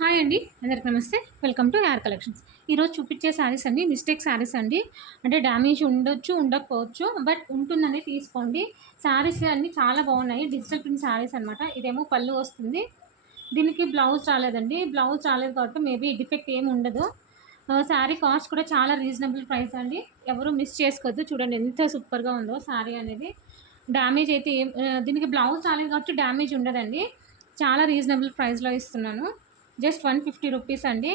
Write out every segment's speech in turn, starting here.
Hi అండి. అందరికి నమస్తే. వెల్కమ్ టు యార్ కలెక్షన్స్. ఈరోజు చూపించే శారీస్ అండి మిస్టేక్ శారీస్ అండి. అంటే డ్యామేజ్ ఉండొచ్చు, ఉండకపోవచ్చు. బట్ ఉంటుందని తీసుకోండి. శారీస్ అన్నీ చాలా బాగున్నాయి. డిజిటల్ ప్రింట్ శారీస్ అనమాట. ఇదేమో పళ్ళు వస్తుంది. దీనికి బ్లౌజ్ రాలేదండి. బ్లౌజ్ రాలేదు కాబట్టి మేబీ డిఫెక్ట్ ఏమి ఉండదు. శారీ కాస్ట్ కూడా చాలా రీజనబుల్ ప్రైస్ అండి. ఎవరు మిస్ చేసుకోవద్దు. చూడండి ఎంత సూపర్గా ఉందో శారీ అనేది. డ్యామేజ్ అయితే దీనికి బ్లౌజ్ రాలేదు కాబట్టి డ్యామేజ్ ఉండదండి. చాలా రీజనబుల్ ప్రైస్లో ఇస్తున్నాను. జస్ట్ 150 రూపీస్ అండి.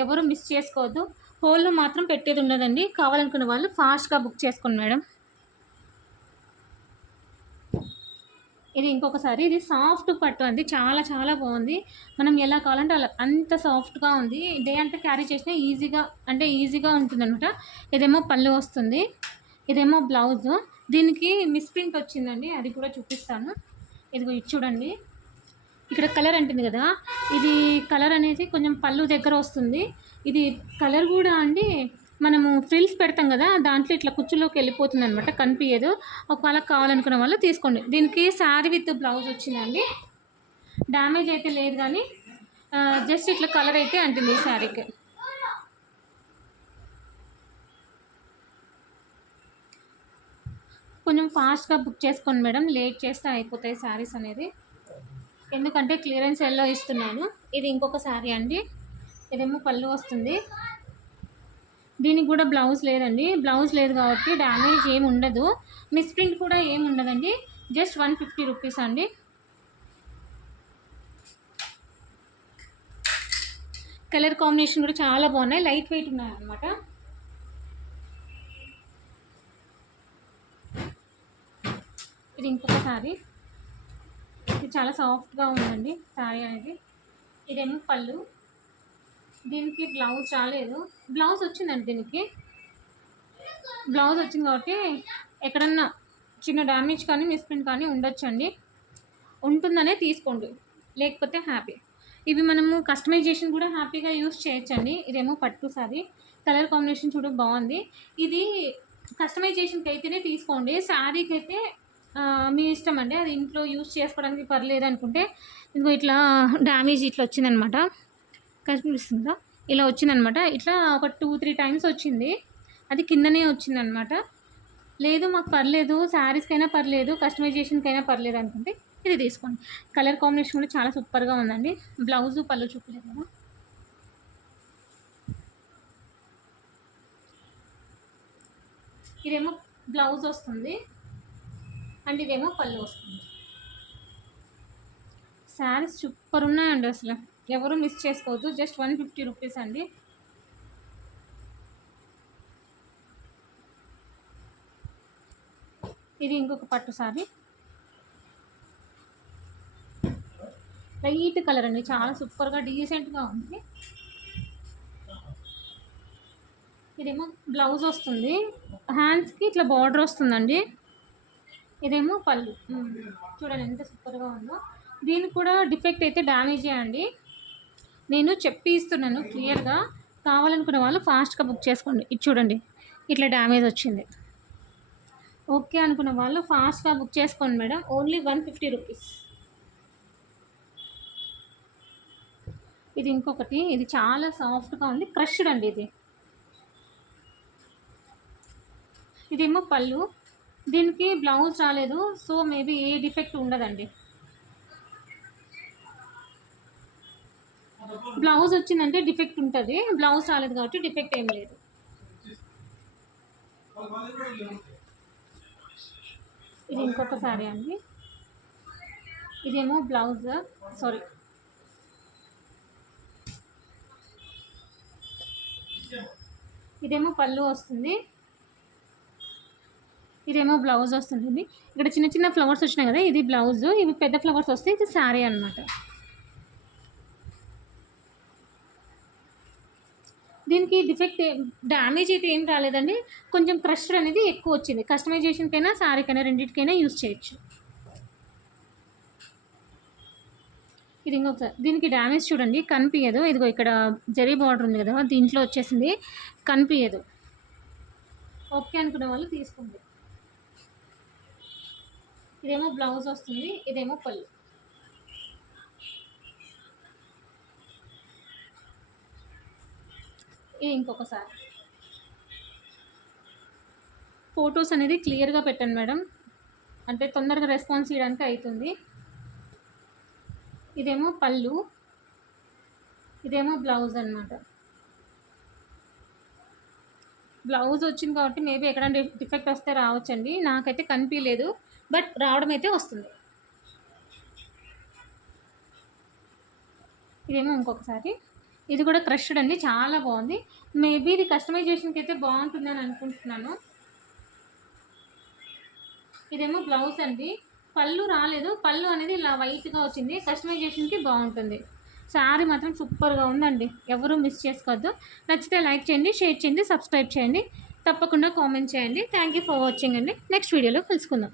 ఎవరు మిస్ చేసుకోవద్దు. హోల్లో మాత్రం పెట్టేది ఉండదండి. కావాలనుకున్న వాళ్ళు ఫాస్ట్గా బుక్ చేసుకోండి మేడం. ఇది ఇంకొకసారి ఇది సాఫ్ట్ పట్టు అండి. చాలా చాలా బాగుంది. మనం ఎలా కావాలంటే అలా అంత సాఫ్ట్గా ఉంది. డే అంటే క్యారీ చేసినా ఈజీగా ఉంటుందన్నమాట. ఇదేమో పళ్ళు వస్తుంది. ఇదేమో బ్లౌజ్. దీనికి మిస్ప్రింట్ వచ్చిందండి. అది కూడా చూపిస్తాను. ఇదిగో ఇది చూడండి. ఇక్కడ కలర్ అంటుంది కదా, ఇది కలర్ అనేది కొంచెం పళ్ళు దగ్గర వస్తుంది. ఇది కలర్ కూడా అండి మనము ఫ్రిల్స్ పెడతాం కదా, దాంట్లో ఇట్లా కుచ్చులోకి వెళ్ళిపోతుంది అనమాట, కనిపించదు. ఒకవేళ కావాలనుకున్న వాళ్ళు తీసుకోండి. దీనికి శారీ విత్ బ్లౌజ్ వచ్చిందండి. డ్యామేజ్ అయితే లేదు, కానీ జస్ట్ ఇట్లా కలర్ అయితే అంటుంది ఈ శారీకి. కొంచెం ఫాస్ట్గా బుక్ చేసుకోండి మేడం. లేట్ చేస్తే అయిపోతాయి శారీస్ అనేది. ఎందుకంటే క్లియరెన్స్ ఎల్లో ఇస్తున్నాను. ఇది ఇంకొక శారీ అండి. ఇదేమో పళ్ళు వస్తుంది. దీనికి కూడా బ్లౌజ్ లేదండి. బ్లౌజ్ లేదు కాబట్టి డ్యామేజ్ ఏమి ఉండదు. మిస్ప్రింట్ కూడా ఏమి ఉండదండి. జస్ట్ 150 రూపీస్ అండి. కలర్ కాంబినేషన్ కూడా చాలా బాగున్నాయి. లైట్ వెయిట్ ఉన్నాయి అన్నమాట. ఇది ఇంకొక శారీ. ఇది చాలా సాఫ్ట్గా ఉందండి శారీ అనేది. ఇదేమో పళ్ళు. దీనికి బ్లౌజ్ రాలేదు. బ్లౌజ్ వచ్చిందండి. దీనికి బ్లౌజ్ వచ్చింది కాబట్టి ఎక్కడన్నా చిన్న డ్యామేజ్ కానీ మిస్ప్రింట్ కానీ ఉండొచ్చండి. ఉంటుందనే తీసుకోండి, లేకపోతే హ్యాపీ. ఇవి మనము కస్టమైజేషన్ కూడా హ్యాపీగా యూస్ చేయొచ్చండి. ఇదేమో పట్టు శారీ. కలర్ కాంబినేషన్ చూడ బాగుంది. ఇది కస్టమైజేషన్కి అయితేనే తీసుకోండి. శారీకి అయితే మీ ఇష్టం అండి. అది ఇంట్లో యూస్ చేసుకోవడానికి పర్లేదు అనుకుంటే ఇదిగో ఇట్లా డ్యామేజ్ ఇట్లా వచ్చిందనమాట. కనిపిస్తుందా? ఇలా వచ్చిందనమాట. ఇట్లా ఒక 2-3 టైమ్స్ వచ్చింది. అది కిందనే వచ్చిందనమాట. లేదు మాకు పర్లేదు, శారీస్కైనా పర్లేదు, కస్టమైజేషన్కైనా పర్లేదు అనుకుంటే ఇది తీసుకోండి. కలర్ కాంబినేషన్ కూడా చాలా సూపర్గా ఉందండి. బ్లౌజు పళ్ళు చూపలేదు కదా. ఇదేమో బ్లౌజ్ వస్తుంది అండ్ ఇదేమో పళ్ళు వస్తుంది. శారీస్ సూపర్ ఉన్నాయండి. అసలు ఎవరు మిస్ చేసుకోవద్దు. జస్ట్ 150 రూపీస్ అండి. ఇది ఇంకొక పట్టు శారీ. లైట్ కలర్ అండి. చాలా సూపర్గా డీసెంట్గా ఉంది. ఇదేమో బ్లౌజ్ వస్తుంది. హ్యాండ్స్కి ఇట్లా బార్డర్ వస్తుందండి. ఇదేమో పళ్ళు. చూడండి ఎంత సూపర్గా ఉందో. దీనికి కూడా డిఫెక్ట్ అయితే డ్యామేజే అండి. నేను చెప్పి ఇస్తున్నాను క్లియర్గా. కావాలనుకునే వాళ్ళు ఫాస్ట్గా బుక్ చేసుకోండి. ఇది చూడండి ఇట్లా డ్యామేజ్ వచ్చింది. ఓకే అనుకున్న వాళ్ళు ఫాస్ట్గా బుక్ చేసుకోండి మేడం. Only 150 rupees. ఇది ఇంకొకటి. ఇది చాలా సాఫ్ట్గా ఉంది. క్రష్డ్ అండి ఇది. ఇదేమో పళ్ళు. దీనికి బ్లౌజ్ రాలేదు, సో మేబీ ఏ డిఫెక్ట్ ఉండదండి. బ్లౌజ్ వచ్చిందంటే డిఫెక్ట్ ఉంటుంది. బ్లౌజ్ రాలేదు కాబట్టి డిఫెక్ట్ ఏం లేదు. ఇది ఇంకొక శారీ అండి. ఇదేమో బ్లౌజ్, సారీ ఇదేమో పళ్ళు వస్తుంది. ఇదేమో బ్లౌజ్ వస్తుంది. ఇక్కడ చిన్న చిన్న ఫ్లవర్స్ వచ్చినాయి కదా, ఇది బ్లౌజ్. ఇవి పెద్ద ఫ్లవర్స్ వస్తే ఇది శారీ అనమాట. దీనికి డిఫెక్ట్ డ్యామేజ్ అయితే ఏం రాలేదండి. కొంచెం క్రష్డ్ అనేది ఎక్కువ వచ్చింది. కస్టమైజేషన్కైనా శారీకైనా రెండింటికైనా యూజ్ చేయొచ్చు. ఇది ఇంకొకసారి. దీనికి డ్యామేజ్ చూడండి కనిపించదు. ఇదిగో ఇక్కడ జరీ బార్డర్ ఉంది కదా, దీంట్లో వచ్చేసింది, కనిపించదు. ఓకే అనుకునే వాళ్ళు తీసుకోండి. ఇదేమో బ్లౌజ్ వస్తుంది. ఇదేమో పళ్ళు. ఇది ఇంకొకసారి. ఫొటోస్ అనేది క్లియర్గా పెట్టండి మేడం, అంటే తొందరగా రెస్పాన్స్ ఇవ్వడానికి అవుతుంది. ఇదేమో పళ్ళు, ఇదేమో బ్లౌజ్ అనమాట. బ్లౌజ్ వచ్చింది కాబట్టి మేబీ ఎక్కడైనా డిఫెక్ట్ వస్తే రావచ్చండి, నాకైతే కనిపించలేదు, బట్ రావడం అయితే వస్తుంది. ఇదేమో ఇంకొకసారి. ఇది కూడా క్రష్డ్ అండి, చాలా బాగుంది. మేబీ ఇది కస్టమైజేషన్కి అయితే బాగుంటుంది అని అనుకుంటున్నాను. ఇదేమో బ్లౌజ్ అండి, పళ్ళు రాలేదు, పళ్ళు అనేది ఇలా వైట్గా వచ్చింది, కస్టమైజేషన్కి బాగుంటుంది. శారీ మాత్రం సూపర్గా ఉందండి, ఎవరు మిస్ చేసుకోవద్దు. నచ్చితే లైక్ చేయండి, షేర్ చేయండి, సబ్స్క్రైబ్ చేయండి, తప్పకుండా కామెంట్ చేయండి. థ్యాంక్ యూ ఫర్ వాచింగ్ అండి. నెక్స్ట్ వీడియోలో కలుసుకుందాం.